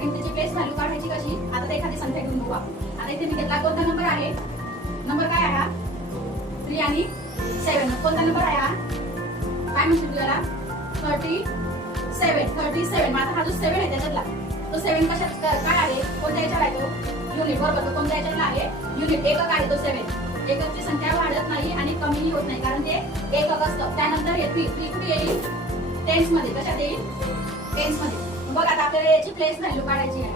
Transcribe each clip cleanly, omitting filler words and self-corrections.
Second त्याची place value काढायची कशी, आता ते एखादी संख्या घेऊन बघू आपण. आता इथे मी घेतला कोणता नंबर आहे, नंबर काय आहे हा 3 आणि 7. कोणता नंबर आहे हा, काय म्हणतो तुला 37. मग आता हा जो 7 आहे त्याच्यातला तो 7 कशात काय आहे, कोणत्या याच्यावर आहे तो युनिट, बरोबर. तो कोणत्या याच्यातला आहे युनिट, एकक आहे तो 7. एककची संख्या वाढत नाही आणि कमीही होत नाही कारण ते एकक असतं. त्यानंतर हे 3 कुठे येईल टेन्स मध्ये, कशात येईल टेन्स मध्ये. बघ आता आपल्याला याची प्लेस व्हॅल्यू काढायची आहे.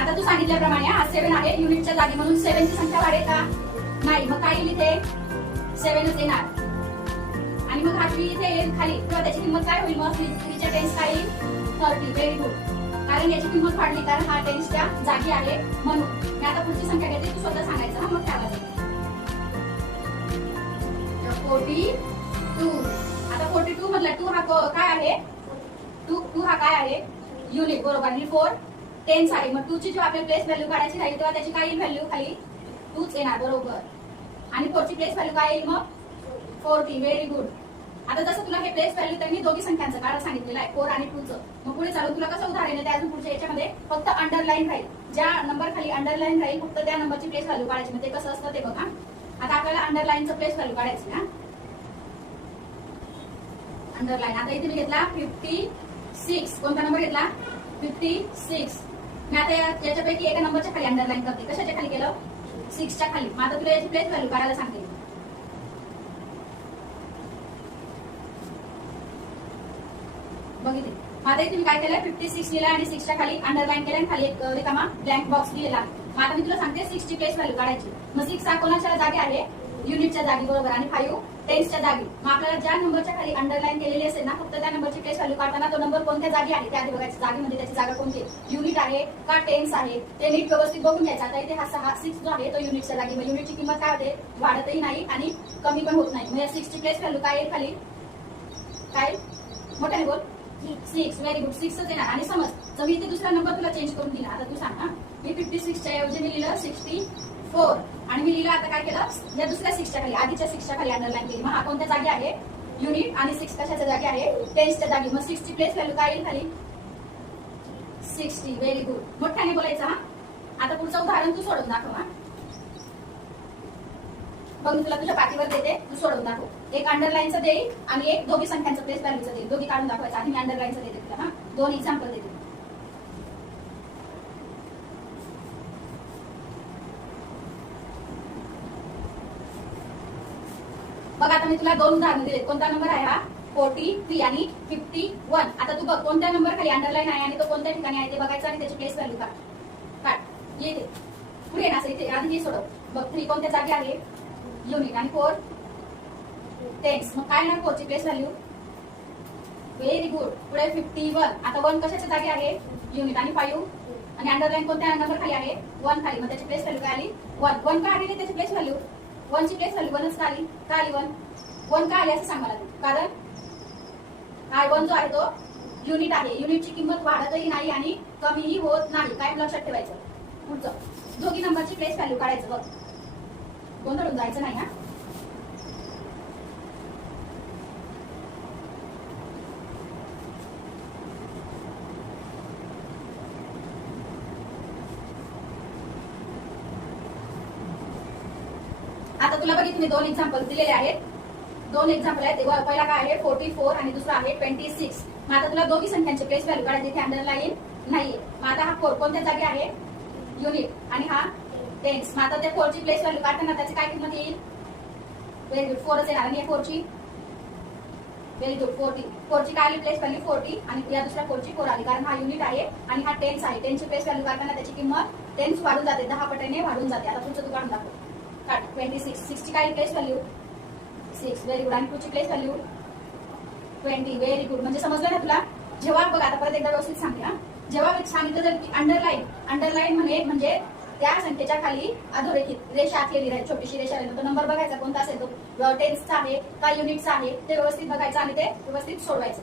आता तू सांगितल्याप्रमाणे हा 7 आहे युनिटच्या जागी, म्हणून 7 ची संख्या वाढेल का नाही, मग काय येईल इथे 7च येणार. आणि मग हा 3 इथे येईल खाली, किंवा त्याची किंमत काय होईल, मग 3 च्या टेन्स काय येईल 30. व्हेरी गुड, कारण याची किंमत वाढली कारण हा टेन्सच्या जागी आहे म्हणून. मी आता पुढची संख्या घेते, तू स्वतः सांगायचं हा, मग त्याला 42. आता 42 मधला 2 हा काय आहे, 2 हा काय आहे युनिट, बरोबर. आणि 4 टेन्स आहे, मग 2 ची जेव्हा आपल्याला प्लेस व्हॅल्यू काढायची राहील तेव्हा त्याची काय येईल व्हॅल्यू खाली 2च येणार, बरोबर. आणि 4 ची प्लेस व्हॅल्यू काय येईल मग 40. Very good. आता जसं तुला हे प्लेस व्हॅल्यू त्यांनी दोघी संख्यांचं काढायला सांगितलेलं आहे 4 आणि 2 चं, मग पुढे चालून तुला कसं उदाहरण आहे ते अजून पुढच्या याच्यामध्ये फक्त अंडरलाईन राहील, ज्या नंबर खाली अंडरलाईन राहील फक्त त्या नंबरची प्लेस व्हॅल्यू काढायची. म्हणजे कसं असतं ते बघा. आता आपल्याला अंडरलाईनचं प्लेस व्हॅल्यू काढायची ना, अंडरलाईन. आता इथे मी घेतला 56. कोणता नंबर घेतला 56. मी आता याच्यापैकी एका नंबरच्या खाली अंडरलाईन करते. कशाच्या खाली केलं 6 च्या खाली. मग आता तुला याची प्लेस व्हॅल्यू काढायला सांगते. बघितले. आता इथे मी काय केलं 56 लिहिला आणि 6 च्या खाली अंडरलाईन केलं आणि खाली एक रिकामा ब्लँक बॉक्स दिलेला. मग आता मी तुला सांगते 6 ची प्लेस व्हॅल्यू काढायची. मग 6 हा कोणाच्या जागी आहे युनिटच्या जागी, बरोबर. आणि 5 टेन्सच्या जागी. मग आपल्याला ज्या नंबरच्या खाली अंडरलाईन केलेली असेल ना फक्त त्या नंबरची प्लेस व्हॅल्यू काढताना तो नंबर कोणत्या जागी आहे त्या आधी बघायची. जागी म्हणजे त्याची जागा कोणती, युनिट आहे का टेन्स आहे ते नीट व्यवस्थित बघून घ्यायचं. आता इथे हा 6 जो आहे तो युनिटच्या जागी, मग युनिटची किंमत काय होते वाढतही नाही आणि कमी पण होत नाही. मग या 6 ची प्लेस व्हॅल्यू काय येईल खाली, काय मोठ्याने बोल 6. व्हेरी गुड, 6च येणार. आणि समज जर मी इथे दुसरा नंबर तुला चेंज करून दिला, आता तू सांग हा, मी 56 च्या ऐवजी मी लिहिलं 64 आणि मी लिहिलं आता काय केलं या दुसऱ्या 6 च्या खाली आधीच्या 6 च्या खाली अंडरलाईन केली. मग हा कोणत्या जागी आहे युनिट आणि 6 कशाच्या जागी आहे टेन्सच्या जागी. मग 6 ची प्लेस व्हॅल्यू काय येईल खाली 60. व्हेरी गुड, मोठ्याने बोलायचं हा. आता पुढचं उदाहरण तू सोडून दाखव हा. बघ मी तुला तुझ्या पाठीवर देते, तू सोडून दाखव. एक अंडरलाईनचं देईल आणि एक दोघी संख्यांचं प्लेस व्हॅल्यूचं देईल. दोघी काढून दाखवायचं. आधी मी अंडरलाईनचं देते तुला हा, 2 एक्झाम्पल देते. बघ आता मी तुला 2 उदाहरण दिले. कोणता नंबर आहे हा 43 आणि 51. आता तू बघ कोणत्या नंबर खाली अंडरलाईन आहे आणि तो कोणत्या ठिकाणी आहे ते बघायचं आणि त्याची प्लेस व्हॅल्यू काढ. येते पुढे ना, इथे आधी हे सोडव. बघ 3 कोणत्या जागी आहे युनिट आणि 4 टेन्स. मग काय ना 4 ची प्लेस व्हॅल्यू. Very good. पुढे 51. आता 1 कशाच्या जागी आहे युनिट आणि 5 आणि अंडरलाईन कोणत्या नंबर खाली आहे 1 खाली. मग त्याची प्लेस व्हॅल्यू काय आली 1 का आली त्याची प्लेस व्हॅल्यू 1 ची प्लेस व्हॅल्यू 1च का आली 1 का आली असं सांगा मला. कारण हा 1 जो आहे तो युनिट आहे. युनिटची किंमत वाढतही नाही आणि कमीही होत नाही. काय लक्षात ठेवायचं. पुढचं दोघी नंबरची प्लेस व्हॅल्यू काढायचं. बघ गोंधळून जायचं नाही हा. आता तुला बघितलं मी 2 एक्झाम्पल दिलेले आहेत. 2 एक्झाम्पल आहेत. पहिला काय आहे 44 आणि दुसरा आहे 26. मग आता तुला दोघी संख्यांची प्लेस व्हॅल्यू काढायची. इथे अंडरलाईन नाहीये. मग आता हा 4 कोणत्या जागी आहे युनिट आणि हा टेन्स. मग आता त्या 4 ची प्लेस व्हॅल्यू काढताना त्याची काय किंमत येईल व्हेरी गुड 4च येणार. आणि 4 ची व्हेरी गुड 4 ची काय आली प्लेस व्हॅल्यू 40 आणि या दुसऱ्या 4 ची 4 आली कारण हा युनिट आहे आणि हा टेन्स आहे. टेन्सची प्लेस व्हॅल्यू काढताना त्याची किंमत टेन्स वाढून जाते 10 पटीने वाढून जाते. आता पुढचं तू काढून दाखव. 26. 6 ची काय प्लेस व्हॅल्यू 6. Very good. आणि 2 ची प्लेस व्हॅल्यू 20. Very good. म्हणजे समजलं ना तुला. जेव्हा बघ आता परत एकदा व्यवस्थित सांगते हा. जेव्हा मी सांगितलं जर की अंडरलाईन म्हणजे त्या संख्येच्या खाली अधोरेखित रेषा आखलेली राहील, छोटीशी रेषा राहील. तो नंबर बघायचा कोणता असेल तो टेन्सचा आहे का युनिटचा आहे ते व्यवस्थित बघायचं आणि ते व्यवस्थित सोडवायचं.